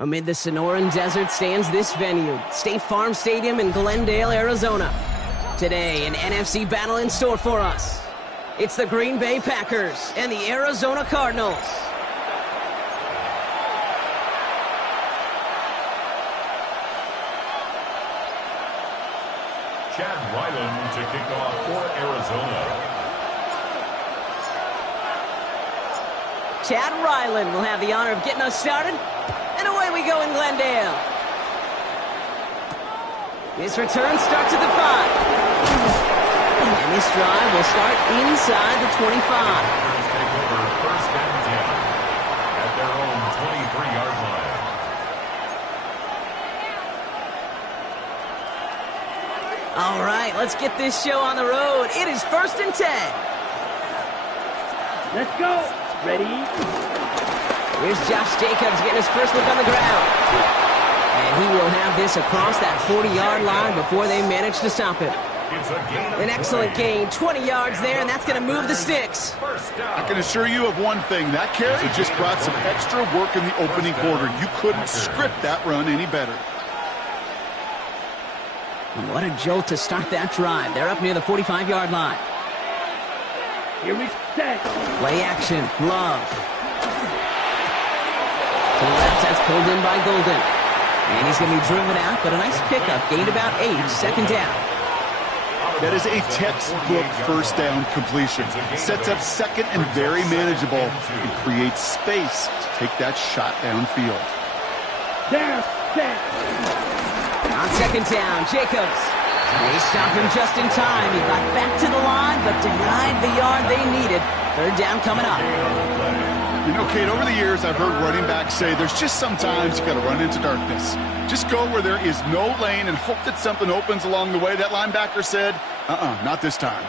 Amid the Sonoran Desert stands this venue, State Farm Stadium in Glendale, Arizona. Today, an NFC battle in store for us. It's the Green Bay Packers and the Arizona Cardinals. Chad Ryland to kick off for Arizona. Chad Ryland will have the honor of getting us started. And away we go in Glendale. This return starts at the 5. And this drive will start inside the 25. Packers take over first and 10 at their own 23-yard line. All right, let's get this show on the road. It is first and 10. Let's go. Ready? Here's Josh Jacobs getting his first look on the ground. And he will have this across that 40-yard line before they manage to stop him. An excellent gain, 20 yards there, and that's going to move the sticks. I can assure you of one thing. That carry just brought some extra work in the opening quarter. You couldn't script that run any better. And what a jolt to start that drive. They're up near the 45-yard line. Here we set. Play action, Love. To the left, that's pulled in by Golden. And he's going to be driven out, but a nice pickup. Gained about 8, second down. That is a textbook first down completion. Sets up second and very manageable and creates space to take that shot downfield. Down, set. On second down, Jacobs. They stopped him just in time. He got back to the line, but denied the yard they needed. Third down coming up. You know, Kate, over the years, I've heard running backs say there's just sometimes you got to run into darkness. Just go where there is no lane and hope that something opens along the way. That linebacker said, not this time.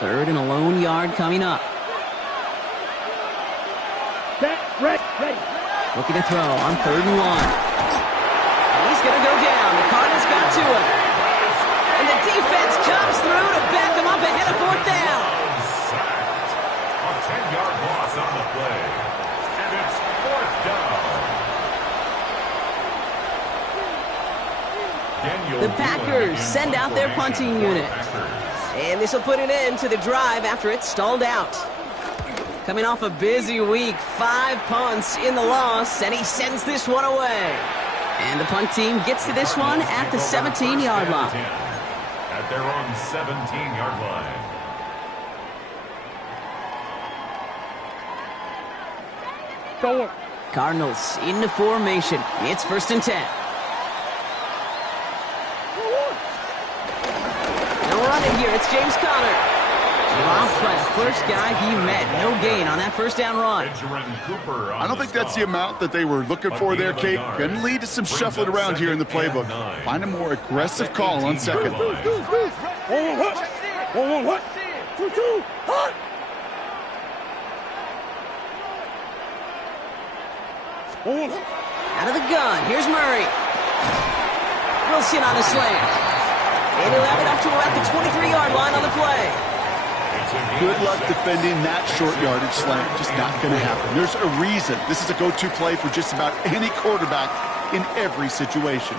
Third and a lone yard coming up. Set, ready. Looking to throw on 3rd and 1. And he's going to go down. The Cardinals got to him. And the defense comes through to back him up ahead of 4th down. Sacked. A 10-yard loss on the play. And it's 4th down. The Packers send out their punting unit. And this will put an end to the drive after it stalled out. Coming off a busy week, 5 punts in the loss, and he sends this one away. And the punt team gets to this one at the 17-yard line. At their own 17-yard line. Go. Cardinals into formation. It's 1st and 10. No running here. It's James Conner. Dropped by the first guy he met. No gain on that first down run. I don't think that's the amount that they were looking for there, Kate. Can lead to some shuffling around here in the playbook. Find a more aggressive call on second. Out of the gun. Here's Murray. Wilson on the slant. And he'll have it up to about the 23-yard line on the play. Good luck defending that short yardage slant. Just not going to happen. There's a reason. This is a go-to play for just about any quarterback in every situation.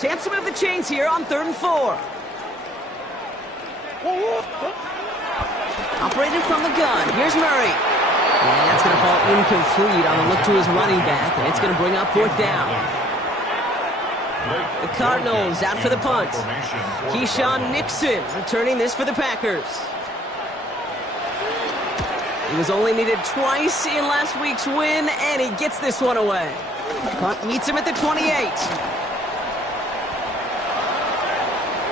Chance to move the chains here on 3rd and 4. Operating from the gun. Here's Murray. And that's going to fall incomplete on a look to his running back, and it's going to bring up 4th down. The Cardinals out for the punt. Keyshawn Nixon returning this for the Packers. He was only needed twice in last week's win, and he gets this one away. Punt meets him at the 28.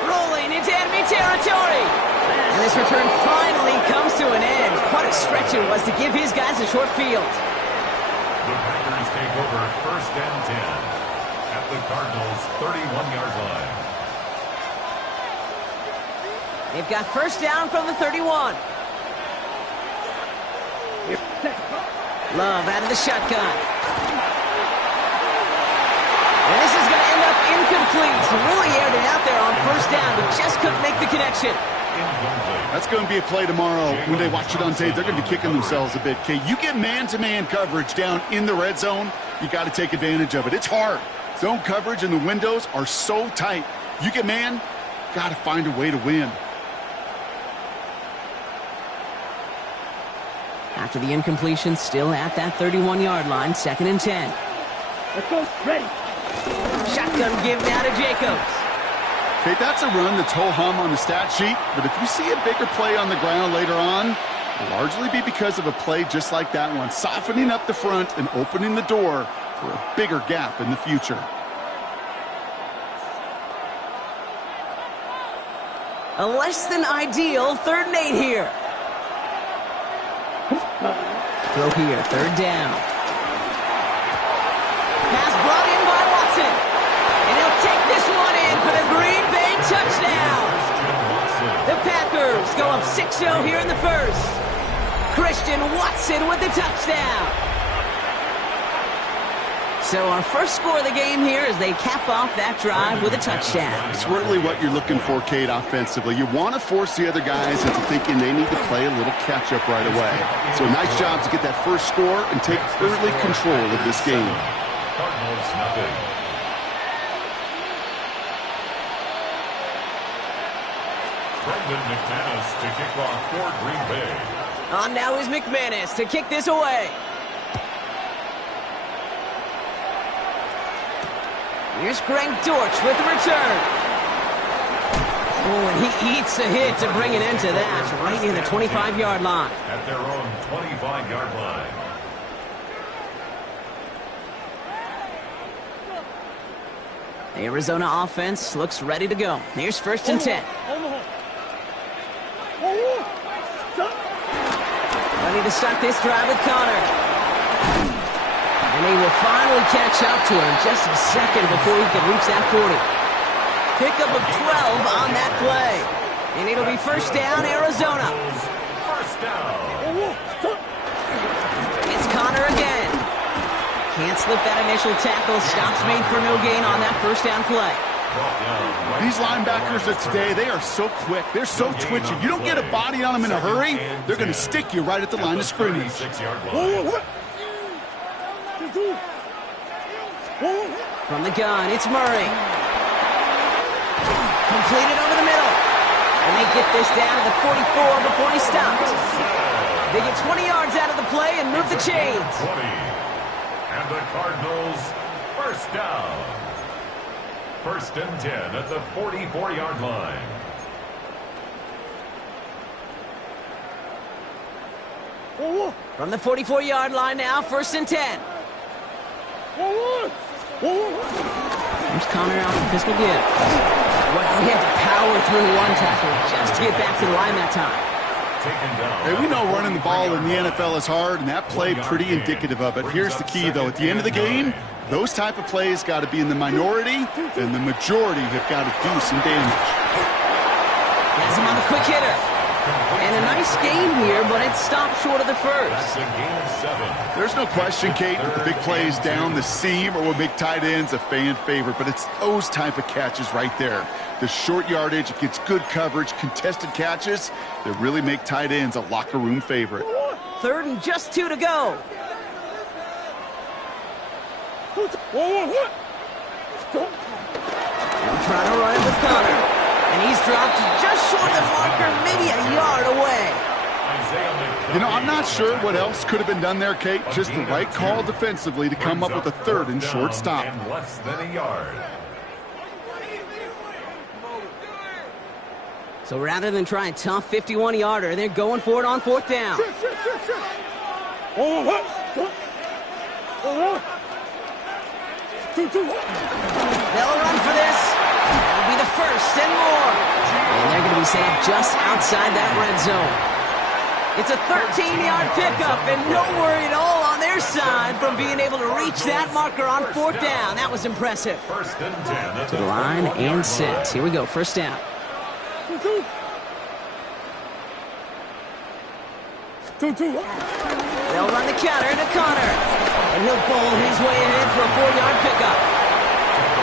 Rolling into enemy territory. And this return finally comes to an end. What a stretch it was to give his guys a short field. The Packers take over first and 10 at the Cardinals' 31-yard line. They've got first down from the 31. Love out of the shotgun. And this is going to end up incomplete. Really aired it out there on first down, but just couldn't make the connection. Incomplete. That's going to be a play tomorrow. When they watch it on tape, they're going to be kicking themselves a bit. Okay, you get man-to-man coverage down in the red zone, you got to take advantage of it. It's hard. Zone coverage and the windows are so tight. You get man, got to find a way to win. After the incompletion, still at that 31-yard line, 2nd and 10. Let's go. Ready. Shotgun give now to Jacobs. Okay, that's a run that's ho-hum on the stat sheet, but if you see a bigger play on the ground later on, it'll largely be because of a play just like that one, softening up the front and opening the door for a bigger gap in the future. A less than ideal 3rd and 8 here. Throw here, 3rd down. Pass brought in by Watson. And he'll take this one in for the Green Bay touchdown. The Packers go up 6-0 here in the first. Christian Watson with the touchdown. So our first score of the game here as they cap off that drive with a touchdown. It's really what you're looking for, Kate, offensively. You want to force the other guys into thinking they need to play a little catch-up right away. So nice job to get that first score and take early control of this game. Cardinals nothing. Brendan McManus to kick off for Green Bay. On now is McManus to kick this away. Here's Greg Dortch with the return. Oh, and he eats a hit to bring it into that, right near the 25-yard line. At their own 25-yard line. The Arizona offense looks ready to go. Here's 1st and 10. Ready to start this drive with Connor. And he will finally catch up to him just a second before he can reach that 40. Pickup of 12 on that play. And it'll be 1st down, Arizona. First down. It's Connor again. Can't slip that initial tackle. Stops made for no gain on that 1st down play. These linebackers of today, they are so quick. They're so twitchy. You don't get a body on them in a hurry, they're going to stick you right at the line of scrimmage. 36-yard line. From the gun, it's Murray. Completed over the middle. And they get this down to the 44 before he stopped. They get 20 yards out of the play and move the chains. 20. And the Cardinals, 1st down. 1st and 10 at the 44-yard line. From the 44-yard line now, 1st and 10. Here's Connor out for pistol give. Well, he had to power through one tackle just to get back to the line that time. Hey, we know running the ball in the NFL is hard, and that play pretty indicative of it. Here's the key, though. At the end of the game, those type of plays got to be in the minority, and the majority have got to do some damage. Has him on the quick hitter. And a nice game here, but it stopped short of the first. That's a gain of 7. There's no question, Kate, that the big plays down the seam or what make tight ends a fan favorite, but it's those type of catches right there. The short yardage, it gets good coverage, contested catches that really make tight ends a locker room favorite. 3rd and just 2 to go. And trying to run it with Connor. And he's dropped just short of the marker, maybe a yard away. You know, I'm not sure what else could have been done there, Kate. Just the right call defensively to come up with a 3rd and short stop. And less than a yard. So rather than try a tough 51-yarder, they're going for it on 4th down. They'll run for this. That'll be the 1st and more. And they're going to be saying just outside that red zone. It's a 13-yard pickup, and no worry at all on their side from being able to reach that marker on 4th down. That was impressive. 1st and 10. To the line and set. Here we go, 1st down. They'll run the counter to Connor. And he'll bowl his way ahead for a 4-yard pickup.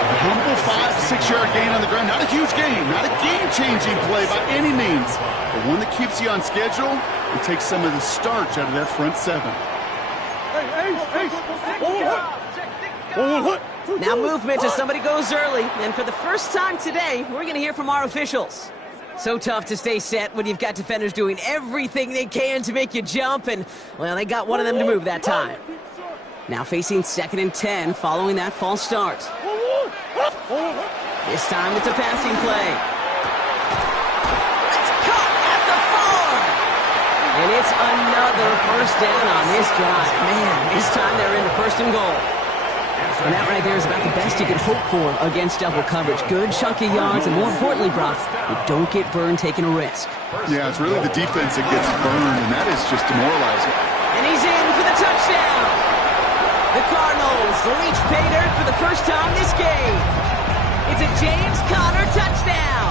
Humble 5-6-yard gain on the ground. Not a huge gain, not a game-changing play by any means, but one that keeps you on schedule and takes some of the starch out of that front seven. Now movement as somebody goes early, and for the first time today, we're going to hear from our officials. So tough to stay set when you've got defenders doing everything they can to make you jump, and, well, they got one of them to move that time. Now facing 2nd and 10 following that false start. This time it's a passing play. It's caught at the 4! And it's another first down on this drive. Man, this time they're into 1st and goal. And that right there is about the best you could hope for against double coverage. Good chunky yards, and more importantly, Brock, you don't get burned taking a risk. Yeah, it's really the defense that gets burned, and that is just demoralizing. And he's in for the touchdown. The Cardinals reach pay dirt for the first time this game. It's a James Conner touchdown.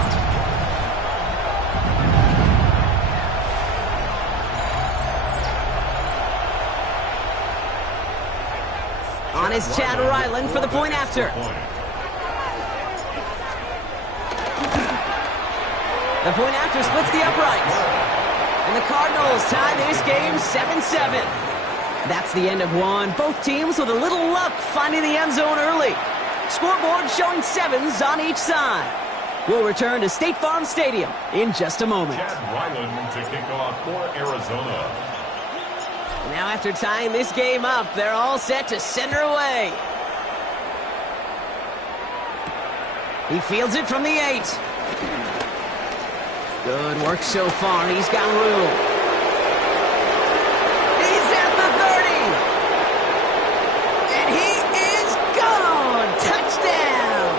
On is Chad Ryland for the point after. The point after splits the uprights. And the Cardinals tie this game 7-7. That's the end of one. Both teams with a little luck finding the end zone early. Scoreboard showing 7s on each side. We'll return to State Farm Stadium in just a moment. Chad Ryland to kick off for Arizona. Now after tying this game up, they're all set to send her away. He fields it from the 8. Good work so far. He's got room. He's at the 30. And he is gone. Touchdown.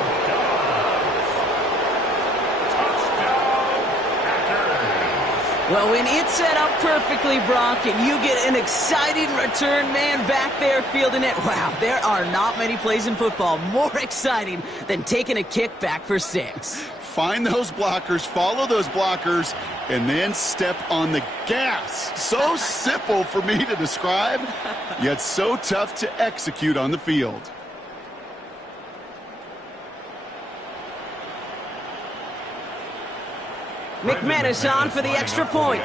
Well, when it's set up perfectly, Brock, and you get an exciting return man back there fielding it, wow, there are not many plays in football more exciting than taking a kick back for 6. Find those blockers, follow those blockers, and then step on the gas. So simple for me to describe, yet so tough to execute on the field. McManus on for the extra point.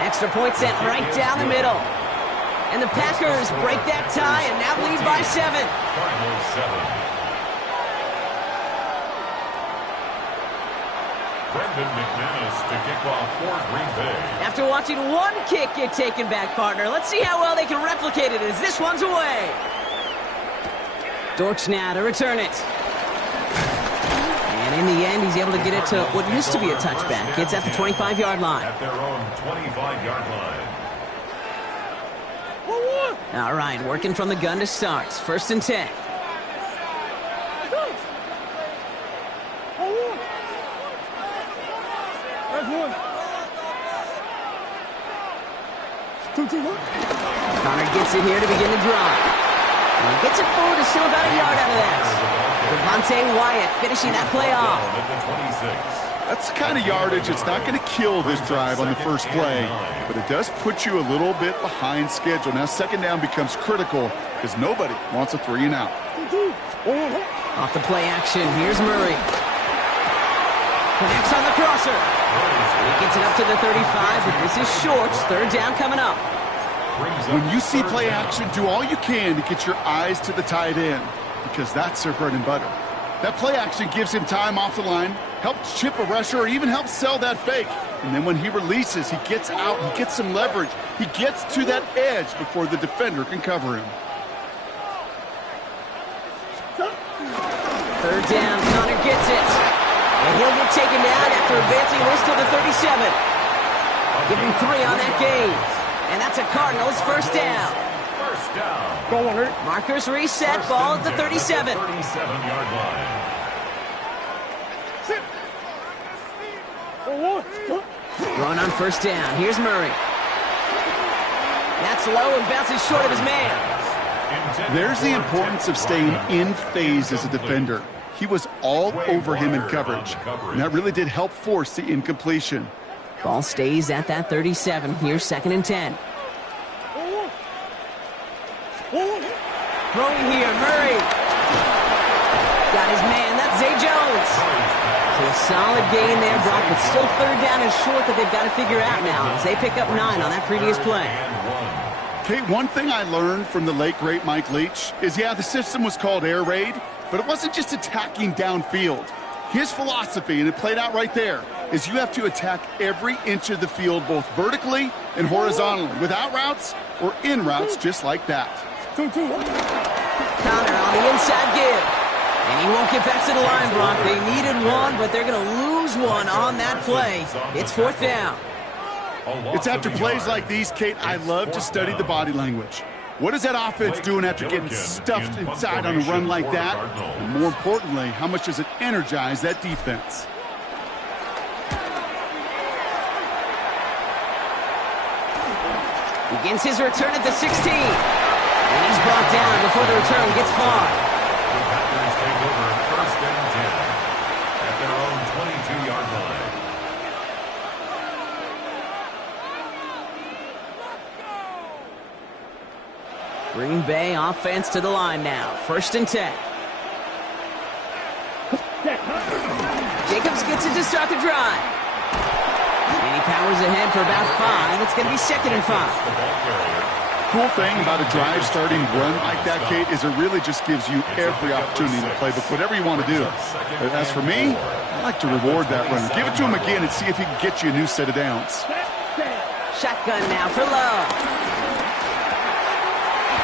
Extra point sent right down the middle. And the Packers break that tie and now lead by 7. Cardinals 7. Brendan McManus to kick off for Green Bay. After watching one kick get taken back, partner, let's see how well they can replicate it as this one's away. Dortch now to return it. And in the end, he's able to get it to what used to be a touchback. It's at the 25-yard line. At their own 25-yard line. All right, working from the gun to start. 1st and 10. Conner gets it here to begin the drive. And he gets it forward to still about a yard out of that. Devontae Wyatt finishing that play off. That's the kind of yardage it's not going to kill this drive on the first play, but it does put you a little bit behind schedule. Now 2nd down becomes critical because nobody wants a 3 and out. Off the play action, here's Murray. Connects on the crosser. He gets it up to the 35, but this is short. 3rd down coming up. When you see play action, do all you can to get your eyes to the tight end because that's their bread and butter. That play action gives him time off the line, helps chip a rusher, or even helps sell that fake. And then when he releases, he gets out, he gets some leverage. He gets to that edge before the defender can cover him. 3rd down, Conner gets it. And he'll get taken down after advancing this to the 37. Give him 3 on that game. And that's a Cardinals 1st down. First down. Markers reset, ball at the 37. 37-yard line. Run on 1st down. Here's Murray. That's low and bounces short of his man. There's the importance of staying in phase as a defender. He was all over him in coverage, and that really did help force the incompletion. Ball stays at that 37. Here's 2nd and 10. Throwing here, Murray. Got his man, that's Zay Jones. So a solid gain there, Brock, but still third down and short that they've got to figure out now as they pick up 9 on that previous play. Kate, one thing I learned from the late, great Mike Leach is, yeah, the system was called air raid, but it wasn't just attacking downfield. His philosophy, and it played out right there, is you have to attack every inch of the field, both vertically and horizontally, without routes or in routes just like that. Connor on the inside give. And he won't get back to the line, Brock. They needed one, but they're going to lose one on that play. It's fourth down. It's after plays like these, Kate, I love to study the body language. What is that offense doing after getting stuffed inside on a run like that? And more importantly, how much does it energize that defense? Begins his return at the 16. And he's brought down before the return gets far. The Packers take over first and 10 at their own 22-yard line. Green Bay offense to the line now. First and 10. Jacobs gets it to start the drive. And he powers ahead for about 5. It's going to be second and 5. Cool thing about a drive starting run like that, Kate, is it really just gives you every opportunity in the playbook, whatever you want to do. As for me, I like to reward that runner. Give it to him again and see if he can get you a new set of downs. Shotgun now for Love.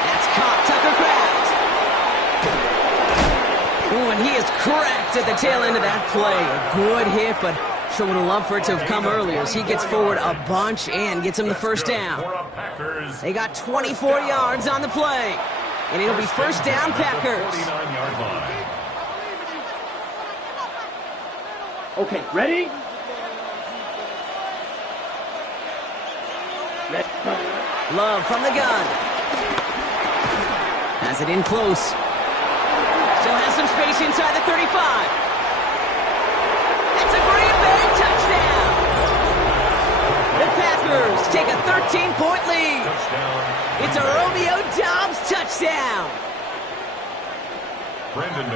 That's caught. Tucker Kraft. Ooh, and he is cracked at the tail end of that play. A good hit, but sure would have loved for it to have come earlier as he gets forward a bunch and gets him the first down. They got 24 yards on the play. And it'll be first down, Packers. Okay, ready? Love from the gun. Has it in close. Still has some space inside the 35. That's a Green Bay touchdown. The Packers take a 13-point lead. It's a Romeo Doubs touchdown.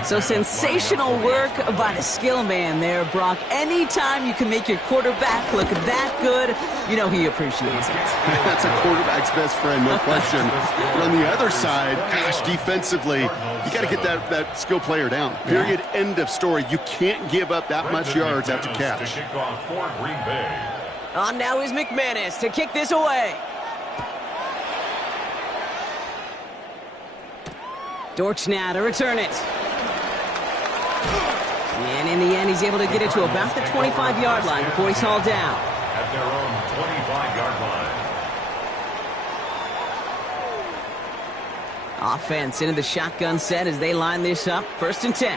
So sensational work by the skill man there, Brock. Anytime you can make your quarterback look that good, you know he appreciates it. That's a quarterback's best friend, no question. But on the other side, gosh, defensively, you got to get that skill player down. Period, end of story. You can't give up that much yards after catch. On now is McManus to kick this away. Dortch now to return it. And in the end, he's able to get it to about the 25-yard line before he's hauled down. At their own 25-yard line. Offense into the shotgun set as they line this up. First and 10.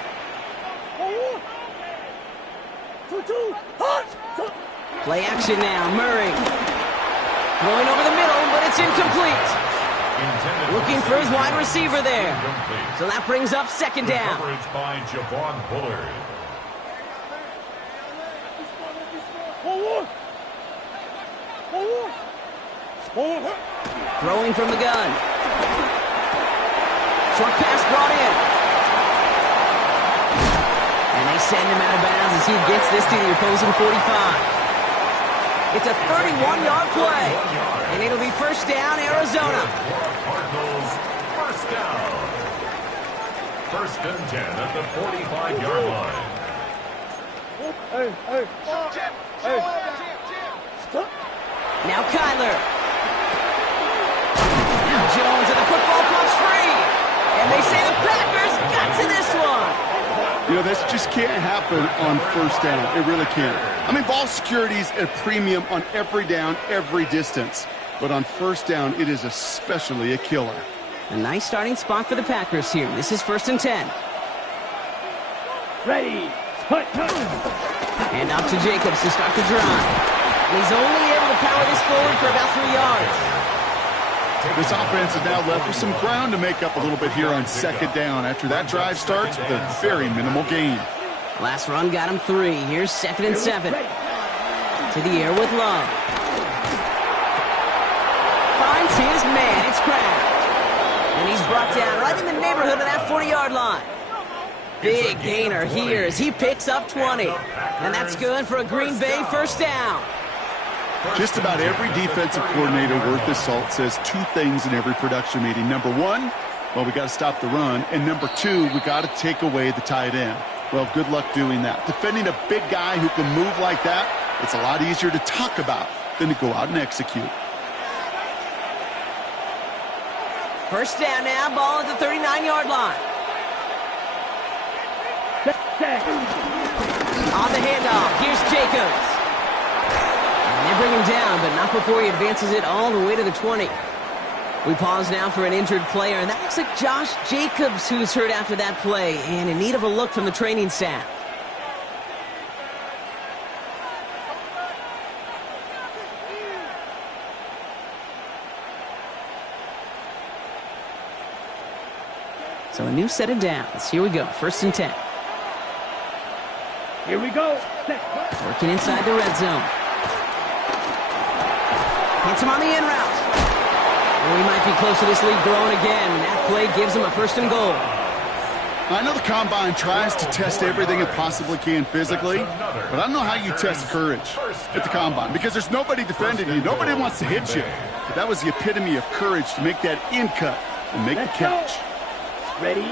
Play action now. Murray. Throwing over the middle, but it's incomplete. Looking for his wide receiver there. So that brings up second down. Coverage by Javon Bullard. Throwing from the gun. Short pass brought in. And they send him out of bounds as he gets this to the opposing 45. It's a 31-yard play. And it'll be first down, Arizona. Cardinals, first down. First and 10 at the 45-yard line. Now Kyler. Now Jones and the football comes free. And they say the Packers got to this one. You know, this just can't happen on first down. It really can't. I mean, ball security's a premium on every down, every distance. But on first down, it is especially a killer. A nice starting spot for the Packers here. This is first and 10. Ready. And up to Jacobs to start the drive. And he's only able to power this forward for about 3 yards. This offense is now left with some ground to make up a little bit here on second down after that drive starts with a very minimal gain. Last run got him 3. Here's second and 7. To the air with Love. Finds his man. It's Kraft. And he's brought down right in the neighborhood of that 40-yard line. Big gainer here as he picks up 20. And that's good for a Green Bay first down. Just about every defensive coordinator worth his salt says two things in every production meeting. Number one, well, we got to stop the run. And number two, we got to take away the tight end. Well, good luck doing that. Defending a big guy who can move like that, it's a lot easier to talk about than to go out and execute. First down now, ball at the 39-yard line. On the handoff, here's Jacobs. And they bring him down, but not before he advances it all the way to the 20. We pause now for an injured player, and that looks like Josh Jacobs who's hurt after that play, and in need of a look from the training staff. So a new set of downs. Here we go, 1st and 10. Here we go. Working inside the red zone. Hits him on the in route. And we might be close to this lead growing again. That play gives him a 1st and goal. I know the Combine tries to test everything it possibly can physically, but I don't know how you test courage at the Combine because there's nobody defending you. Nobody wants to hit you. But that was the epitome of courage to make that in cut and make the catch. Ready?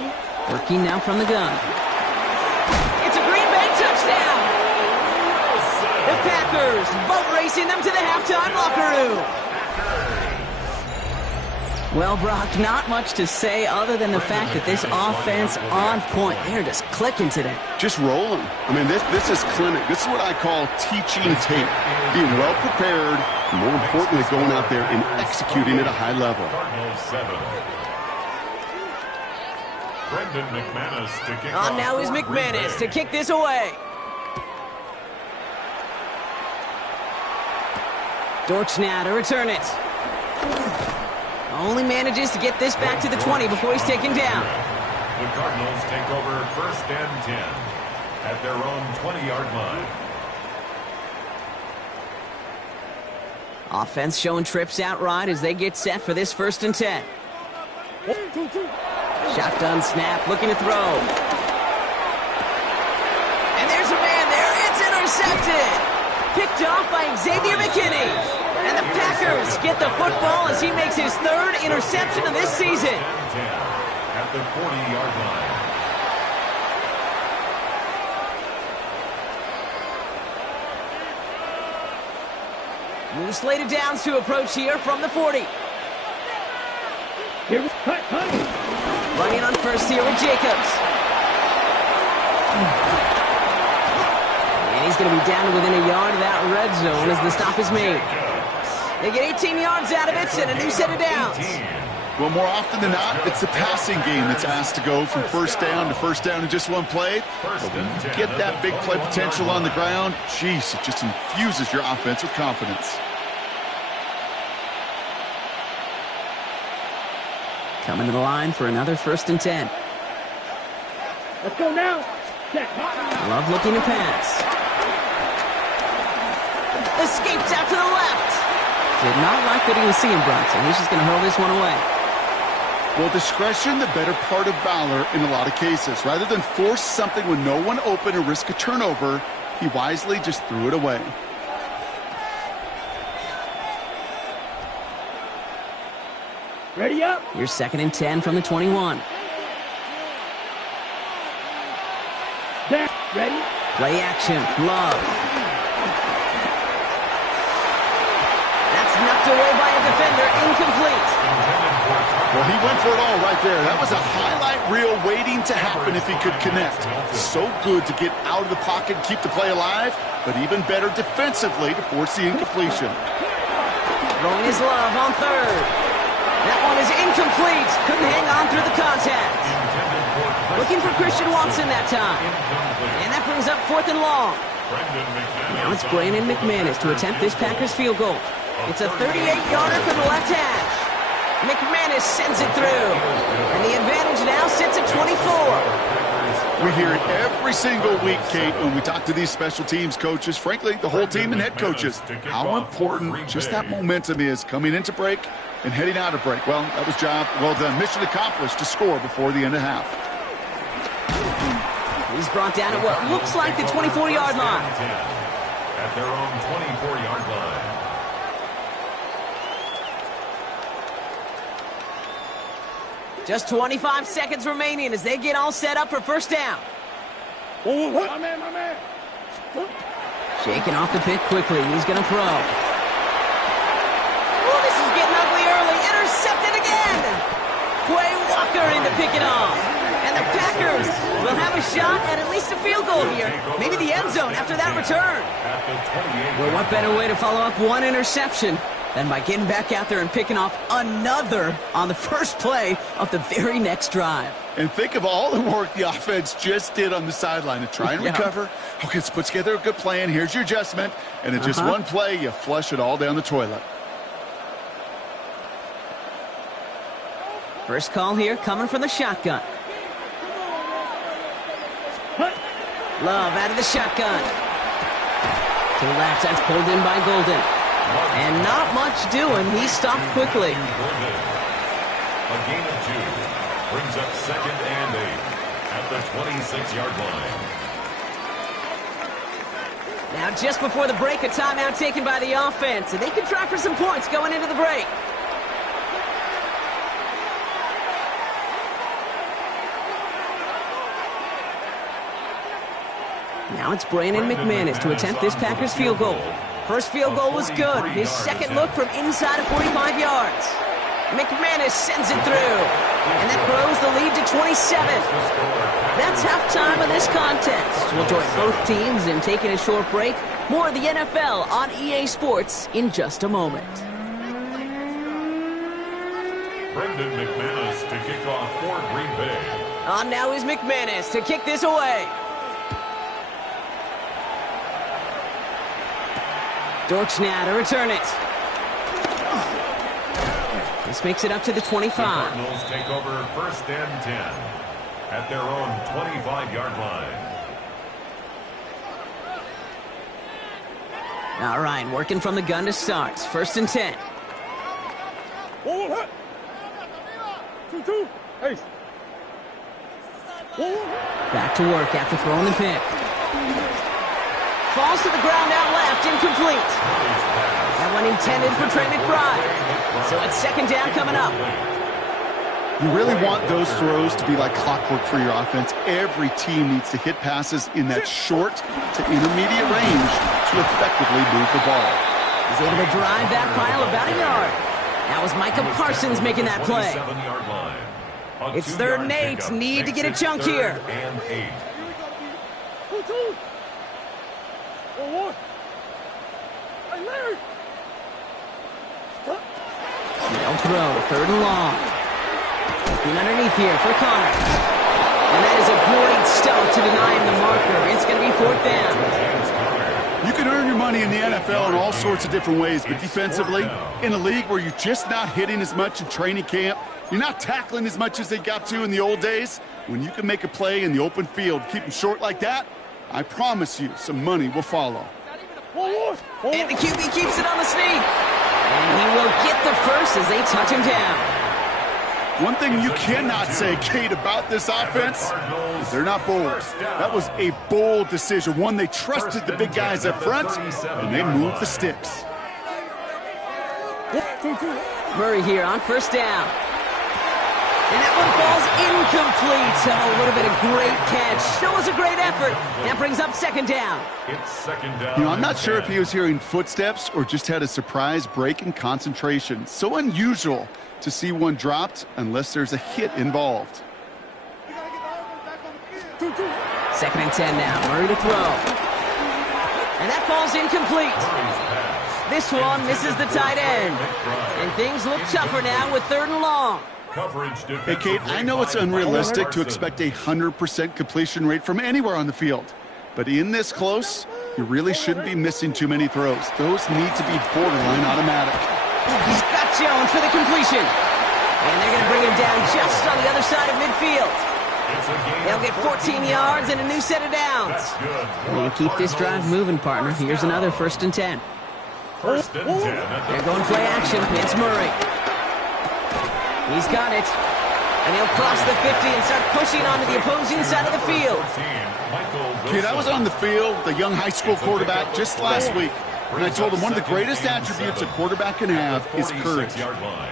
Working now from the gun. It's a Green Bay touchdown! The Packers boat racing them to the halftime locker room. Well, Brock, not much to say other than the fact that this offense on point. They're just clicking today. Just rolling. I mean, this is clinic. This is what I call teaching tape. Being well prepared, and more importantly, going out there and executing at a high level. Cardinals 7. Brendan McManus to kick On now is McManus to kick this away. Dortch now to return it. Only manages to get this back to the 20 before he's taken down. The Cardinals take over 1st and 10 at their own 20-yard line. Offense showing trips out right as they get set for this 1st and 10. Shotgun snap, looking to throw. And there's a man there. It's intercepted. Picked off by Xavier McKinney. And the Packers get the football as he makes his 3rd interception of this season. 10 at the 40-yard line. New slate of downs to approach here from the 40. Here we cut. Running on first here with Jacobs. And he's going to be down to within a yard of that red zone as the stop is made. They get 18 yards out of it and a new set of downs. Well, more often than not, it's the passing game that's asked to go from first down in just one play. But when you get that big play potential on the ground, geez, it just infuses your offense with confidence. Coming to the line for another 1st and 10. Let's go now. Set. Love looking to pass. Escapes out to the left. Did not like what he was seeing, Bronson. He's just going to hurl this one away. Well, discretion, the better part of valor in a lot of cases. Rather than force something with no one open or risk a turnover, he wisely just threw it away. Ready up. Here's 2nd and 10 from the 21. Back. Ready. Play action. Love. That's knocked away by a defender. Incomplete. Well, he went for it all right there. That was a highlight reel waiting to happen if he could connect. So good to get out of the pocket and keep the play alive, but even better defensively to force the incompletion. Throwing his Love on 3rd. That one is incomplete. Couldn't hang on through the contact. Looking for Christian Watson that time. And that brings up 4th and long. Now it's Brandon McManus to attempt this Packers field goal. It's a 38-yarder from the left hash. McManus sends it through. And the advantage now sits at 24. We hear it every single week, Kate, when we talk to these special teams coaches, frankly, the whole team and head coaches, how important just that momentum is coming into break and heading out of break. Well, that was job well done. Mission accomplished to score before the end of half. He's brought down at what looks like the 24-yard line. At their own 24-yard line. Just 25 seconds remaining as they get all set up for first down. My man. Shaking off the pick quickly. He's going to throw. Oh, this is getting ugly early. Intercepted again. Quay Walker in to pick it off. And the Packers will have a shot at least a field goal here. Maybe the end zone after that return. Well, what better way to follow up one interception than by getting back out there and picking off another on the first play of the very next drive. And think of all the work the offense just did on the sideline to try and recover. Okay, let's put together a good plan. Here's your adjustment. And in just one play, you flush it all down the toilet. First call here coming from the shotgun. Love out of the shotgun. To the left, that's pulled in by Golden. And not much doing. He stopped quickly. A gain of 2 brings up 2nd and 8 at the 26-yard line. Now, just before the break, a timeout taken by the offense. And they can try for some points going into the break. Now it's Brandon McManus to attempt this Packers field goal. First field goal was good. His second look from inside of 45 yards. McManus sends it through. And that grows the lead to 27. That's halftime of this contest. We'll join both teams in taking a short break. More of the NFL on EA Sports in just a moment. Brendan McManus to kick off for Green Bay. On now is McManus to kick this away. Dortch now to return it. This makes it up to the 25. The Cardinals take over 1st and 10 at their own 25-yard line. All right, working from the gun to start. 1st and 10. Back to work after throwing the pick. Falls to the ground out left, incomplete. That one intended for Trey McBride. So it's 2nd down coming up. You really want those throws to be like clockwork for your offense. Every team needs to hit passes in that short to intermediate range to effectively move the ball. He's able to drive that pile about a yard. That was Micah Parsons making that play. It's 3rd and 8. Need to get a chunk here. And 8. They'll throw, 3rd and long. Looking underneath here for Connor. And that is a great stop to deny him the marker. It's going to be 4th down. You can earn your money in the NFL in all sorts of different ways, but defensively, in a league where you're just not hitting as much in training camp, you're not tackling as much as they got to in the old days, when you can make a play in the open field, keep them short like that, I promise you some money will follow. And the QB keeps it on the sneak. And he will get the first as they touch him down. One thing you cannot say, Kate, about this offense is they're not bold. That was a bold decision, one they trusted the big guys up front, and they moved the sticks. Murray here on 1st down. And that one falls incomplete. So a little bit of great catch. Still was a great effort. That brings up 2nd down. It's 2nd down. I'm not sure if he was hearing footsteps or just had a surprise break in concentration. So unusual to see one dropped unless there's a hit involved. 2nd and 10 now. Murray to throw. And that falls incomplete. This one misses the tight end. And things look tougher now with 3rd and long. Hey, Kate, I know it's unrealistic to expect a 100% completion rate from anywhere on the field. But in this close, you really shouldn't be missing too many throws. Those need to be borderline automatic. He's got Jones for the completion. And they're going to bring him down just on the other side of midfield. They'll get 14 yards and a new set of downs. And keep this drive moving, partner. Here's another 1st and 10. First and 10. They're going play action. It's Murray. He's got it. And he'll cross the 50 and start pushing onto the opposing side of the field. Kid, I was on the field, the young high school quarterback, just last week. And I told him one of the greatest attributes a quarterback can have is courage.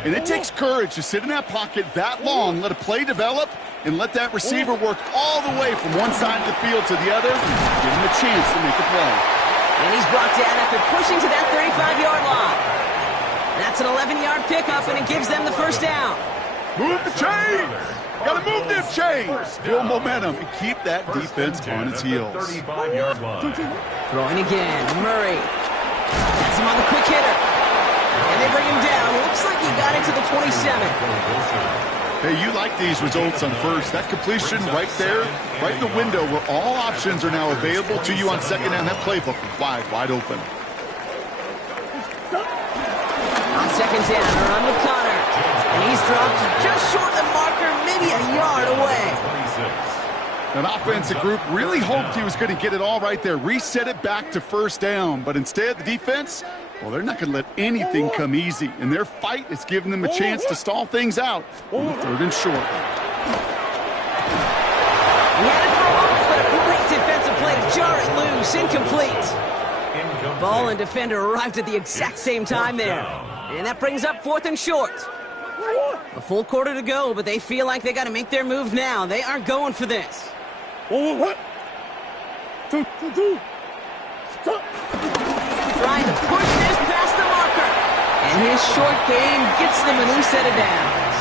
And it takes courage to sit in that pocket that long, let a play develop, and let that receiver work all the way from one side of the field to the other, give him a chance to make a play. And he's brought down after pushing to that 35-yard line. That's an 11-yard pickup, and it gives them the 1st down. Move the chains! Gotta move them chains! Build momentum and keep that defense on its heels. 35-yard line. Throwing again, Murray. That's him on the quick hitter. And they bring him down. Looks like he got it to the 27. Hey, you like these results on first. That completion right there, right in the window where all options are now available to you on second down. That playbook wide open. On second down, a run with Connor. And he's dropped just short of the marker, maybe a yard away. That offensive group really hoped he was going to get it all right there, reset it back to 1st down. But instead, the defense, well, they're not going to let anything come easy. And their fight is giving them a chance to stall things out on the 3rd and short. He had it for a moment, but a great defensive play to jar it loose. Incomplete. Ball and defender arrived at the exact same time there. And that brings up 4th and short. A full quarter to go, but they feel like they got to make their move now. They aren't going for this. What? Two. Stop. Trying to push this past the marker. And his short game gets them a new set of downs.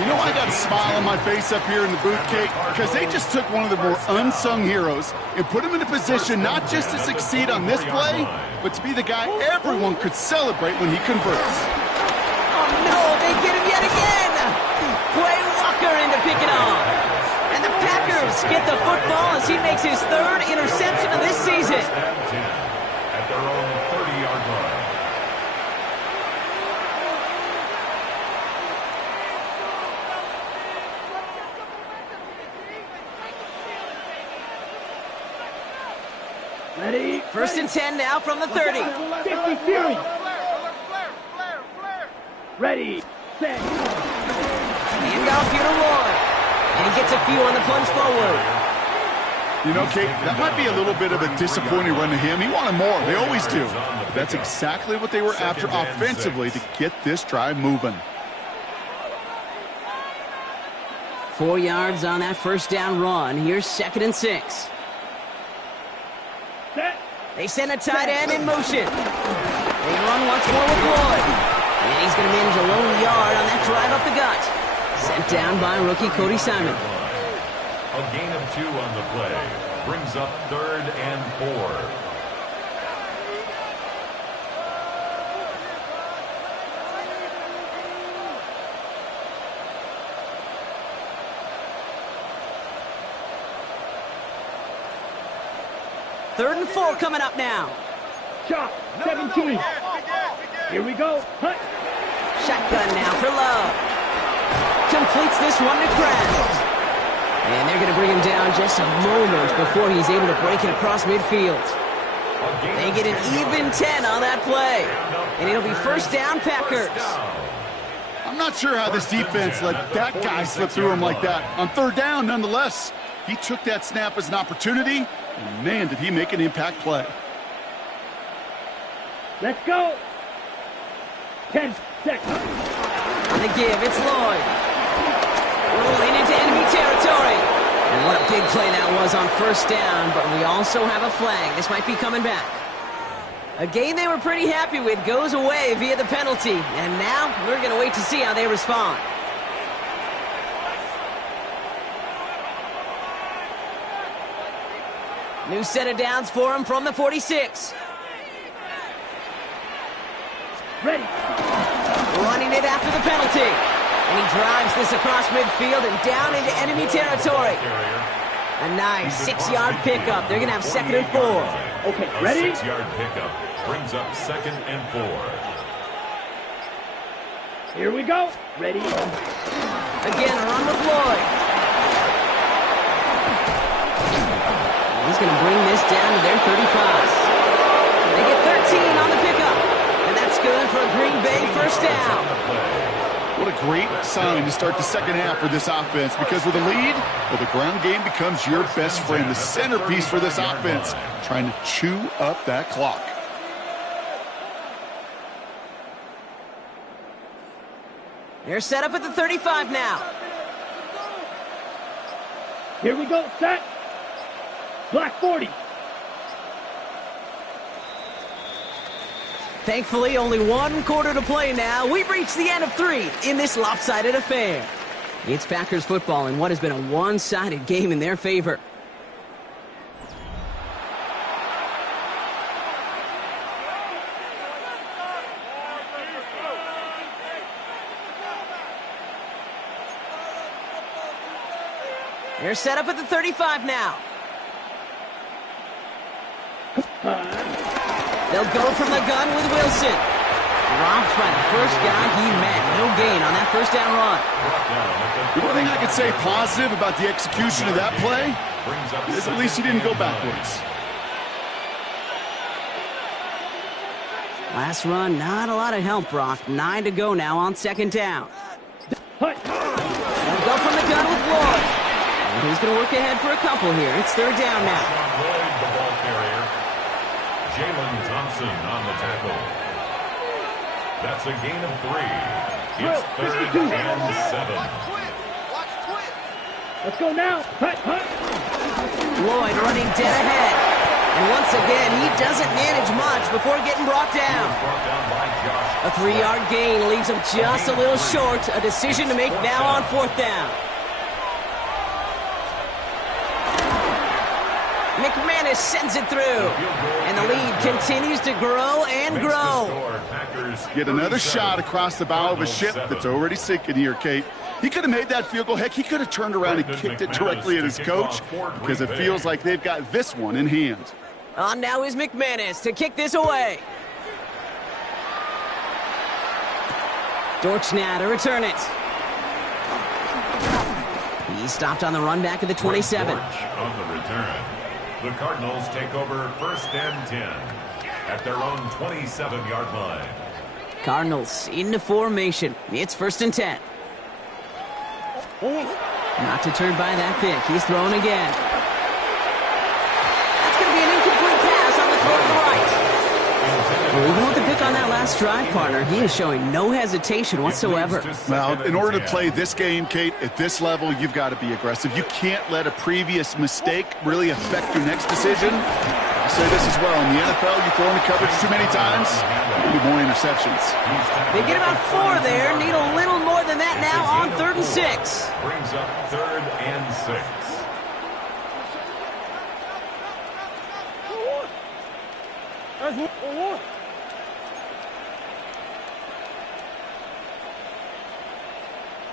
You know, I got a smile on my face up here in the booth, Kate, because they just took one of the more unsung heroes and put him in a position not just to succeed on this play, but to be the guy everyone could celebrate when he converts. Oh, no, they get him yet again. Quay Walker in to pick it off. And the Packers get the football as he makes his 3rd interception of this season. At their own 30-yard line. Ready? 1st and 10 now from the 30. 50 Fury. Ready, set. Handoff here to Roy. And he gets a few on the plunge forward. You know, Kate, that might be a little bit of a disappointing run to him. He wanted more. They always do. That's exactly what they were after offensively to get this drive moving. 4 yards on that 1st down run. Here's 2nd and 6. Set. They send a tight end in motion. They run once more with Lloyd. And he's going to manage a lone yard on that drive up the gut. Sent down by rookie Cody Simon. A gain of 2 on the play. Brings up 3rd and 4. Third and 4 coming up now. Shot. 17. Here we go. Hunt. Shotgun now for Love. Completes this one to Kraft. And they're going to bring him down just a moment before he's able to break it across midfield. They get an even 10 on that play. And it'll be 1st down, Packers. I'm not sure how this defense let that guy slip through him like that. On 3rd down, nonetheless, he took that snap as an opportunity, and man, did he make an impact play. Let's go. 10 seconds. On the give, it's Lloyd. Rolling into enemy territory. And what a big play that was on 1st down, but we also have a flag. This might be coming back. A game they were pretty happy with goes away via the penalty. And now we're going to wait to see how they respond. New set of downs for him from the 46. Ready. Running it after the penalty. And he drives this across midfield and down into enemy territory. A nice 6-yard pickup. They're going to have 2nd and 4. Okay, ready? A 6-yard pickup brings up 2nd and 4. Here we go. Ready. Again, a run with Lloyd. going to bring this down to their 35. They get 13 on the pickup. And that's good for a Green Bay first down. What a great sign to start the second half for this offense, because with a lead, well, the ground game becomes your best friend, the centerpiece for this offense, trying to chew up that clock. They're set up at the 35 now. Here we go, set. Black 40. Thankfully, only one quarter to play now. We've reached the end of 3 in this lopsided affair. It's Packers football in what has been a one-sided game in their favor. They're set up at the 35 now. They'll go from the gun with Wilson. Dropped by the first guy he met. No gain on that first down run. The one thing I could say positive about the execution of that play is at least he didn't go backwards. Last run, not a lot of help, Brock. 9 to go now on second down. They'll go from the gun with Lloyd. And he's going to work ahead for a couple here. It's third down now. Lloyd, the ball carrier. Jalen Thompson on the tackle. That's a gain of 3. It's third and 7. Let's go now. Lloyd running dead ahead. And once again, he doesn't manage much before getting brought down. A 3-yard gain leaves him just a little short. A decision to make now on fourth down. McManus sends it through. And the lead continues to grow and grow. Get another shot across the bow of a ship that's already sinking here, Kate. He could have made that field goal. Heck, he could have turned around and kicked it directly at his coach, because it feels like they've got this one in hand. On now is McManus to kick this away. Dortch now to return it. He stopped on the run back at the 27. On the return. The Cardinals take over first and 10 at their own 27-yard line. Cardinals into formation. It's first and 10. Not deterred by that pick. He's throwing again. That's going to be an incomplete pass on the throw to the right. Well, even with the pick on that last drive, partner, he is showing no hesitation whatsoever. Well, in order to play this game, Kate, at this level, you've got to be aggressive. You can't let a previous mistake really affect your next decision. I'll say this as well. In the NFL, you throw into coverage too many times, you need more interceptions. They get about 4 there. Need a little more than that now on 3rd and 6. Brings up 3rd and 6.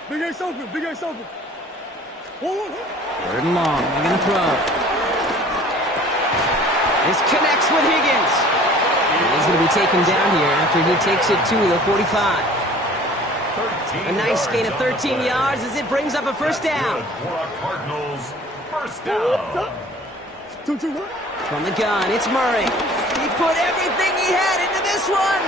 Big Ace open, Big Ace open. 3rd and long. They're going to throw. This connects with Higgins. He's going to be taken down here after he takes it to the 45. A nice gain of 13 yards as it brings up a first down. For a Cardinals first down. From the gun, it's Murray. He put everything he had into this one.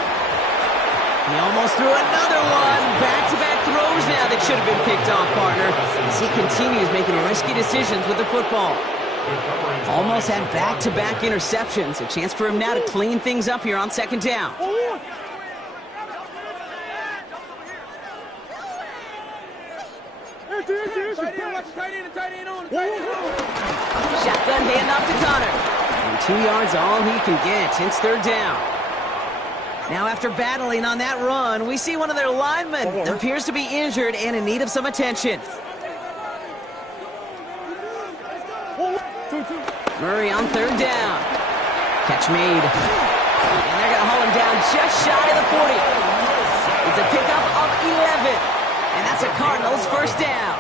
He almost threw another one. Back-to-back throws now that should have been picked off, partner, as he continues making risky decisions with the football. Almost had back-to-back interceptions. A chance for him now to clean things up here on second down. Shotgun handoff to Connor. And 2 yards all he can get. It's third down. Now after battling on that run, we see one of their linemen appears to be injured and in need of some attention. Murray on third down. Catch made. And they're going to haul him down just shy of the 40. It's a pickup of 11. And that's a Cardinals first down.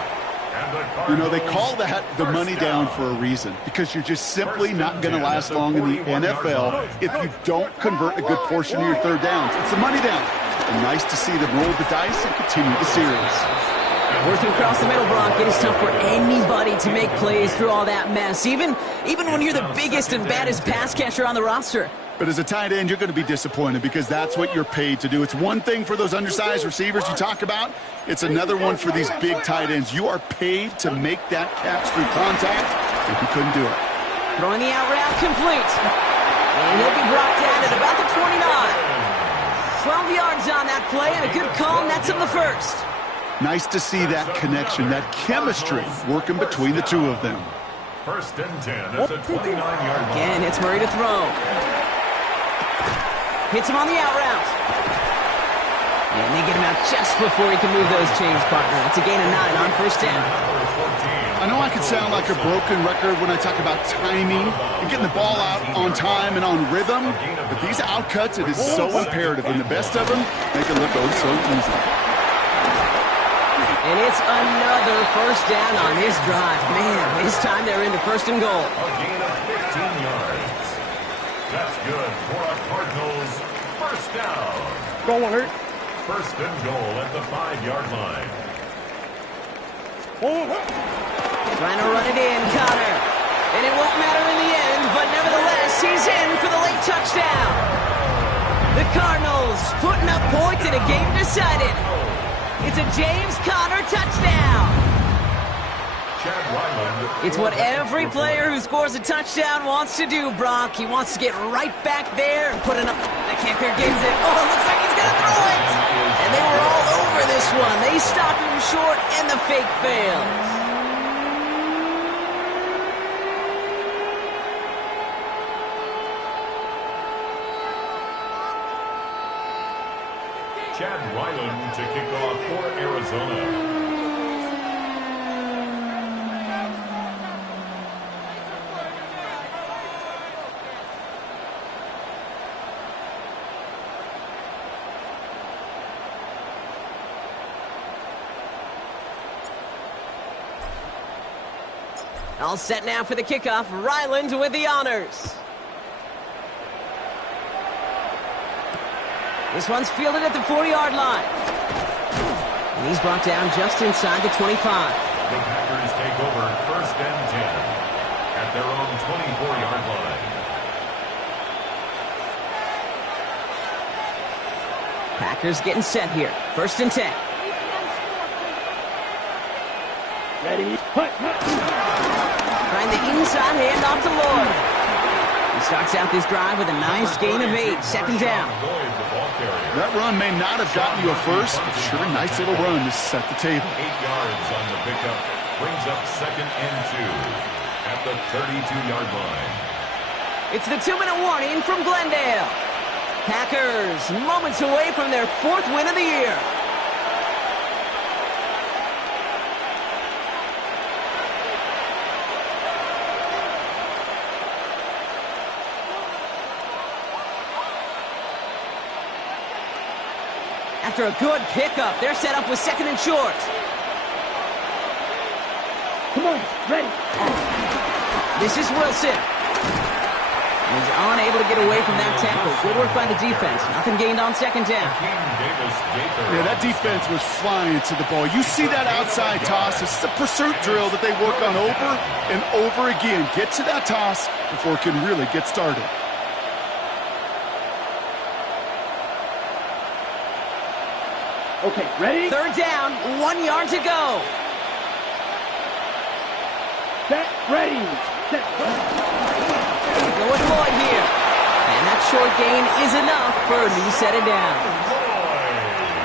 You know, they call that the money down for a reason, because you're just simply not going to last long in the NFL if you don't convert a good portion of your third downs. It's the money down. And nice to see them roll the dice and continue the series. Working across the middle, Brock, it is tough for anybody to make plays through all that mess, even when you're the biggest and baddest pass catcher on the roster. But as a tight end, you're going to be disappointed because that's what you're paid to do. It's one thing for those undersized receivers you talk about. It's another one for these big tight ends. You are paid to make that catch through contact, and you couldn't do it. Throwing the out route complete. And he'll be brought down at about the 29. 12 yards on that play, and a good call nets him the first. Nice to see that connection, that chemistry working between the two of them. First and 10 at the 29-yard line. Again, it's Murray to throw. Hits him on the out route. And they get him out just before he can move those chains, partner. It's a gain of 9 on first down. I know I could sound like a broken record when I talk about timing and getting the ball out on time and on rhythm, but these outcuts, it is so imperative, and the best of them make it look oh so easy. And it's another first down on this drive. Man, this time they're into first and goal. A gain of 15 yards. That's good for a Cardinals first down. Don't want to hurt. First and goal at the 5-yard line. Trying to run it in, Connor. And it won't matter in the end, but nevertheless, he's in for the late touchdown. The Cardinals putting up points in a game decided. It's a James Conner touchdown. Chad Ryland. It's what every player who scores a touchdown wants to do, Brock. He wants to get right back there and put it up. The kicker gives it. Oh, it looks like he's going to throw it. And they were all over this one. They stopped him short, and the fake fails. Chad Ryland to kick off for Arizona. All set now for the kickoff. Ryland with the honors. This one's fielded at the 4-yard line. And he's brought down just inside the 25. The Packers take over first and 10 at their own 24-yard line. Packers getting set here. First and 10. Ready? Hut. Trying the inside handoff to Lloyd. He starts out this drive with a nice gain of 8. Second down. That run may not have gotten you a first, but sure a nice little run to set the table. 8 yards on the pickup. Brings up second and 2 at the 32-yard line. It's the 2-minute warning from Glendale. Packers moments away from their 4th win of the year. After a good pickup, they're set up with second and short. Come on, ready. This is Wilson. He's unable to get away from that tackle. Good work by the defense. Nothing gained on second down. Yeah, that defense was flying to the ball. You see that outside toss. This is a pursuit drill that they work on over and over again. Get to that toss before it can really get started. Okay, ready? Third down, 1 yard to go. Set, ready. Set. Go with Lloyd here. And that short gain is enough for a new set of downs.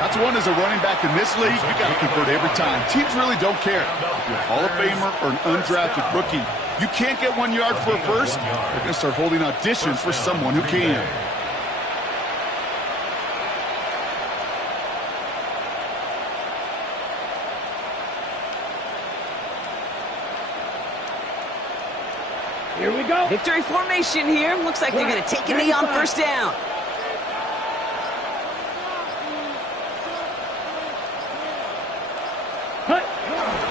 That's one as a running back in this league, you got to convert every time. Teams really don't care. If you're a Hall of Famer or an undrafted rookie, you can't get 1 yard for a first, they're going to start holding auditions for someone who can. Here we go. Victory formation here. Looks like they're going to take a knee on first down. Hut.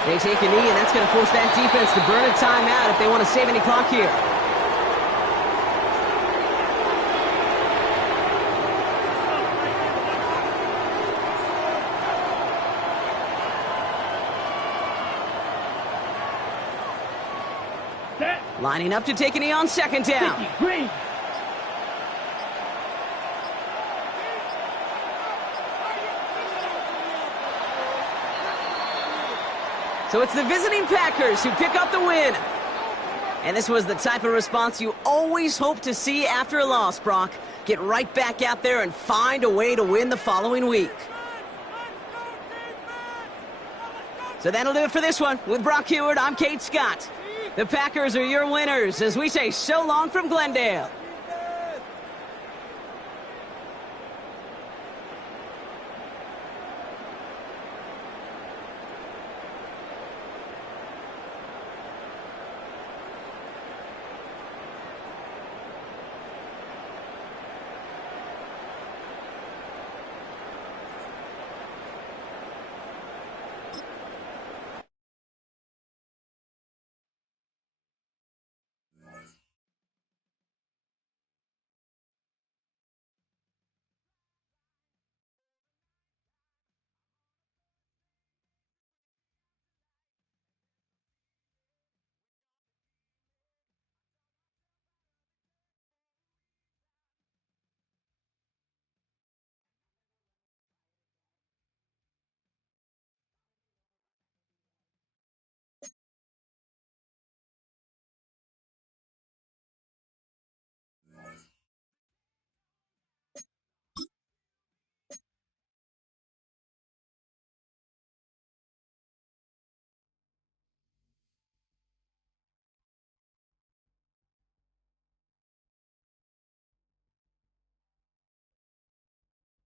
They take a knee, and that's going to force that defense to burn a timeout if they want to save any clock here. Lining up to take a knee on second down. 50, green. So it's the visiting Packers who pick up the win. And this was the type of response you always hope to see after a loss, Brock. Get right back out there and find a way to win the following week. So that'll do it for this one. With Brock Huard, I'm Kate Scott. The Packers are your winners as we say so long from Glendale.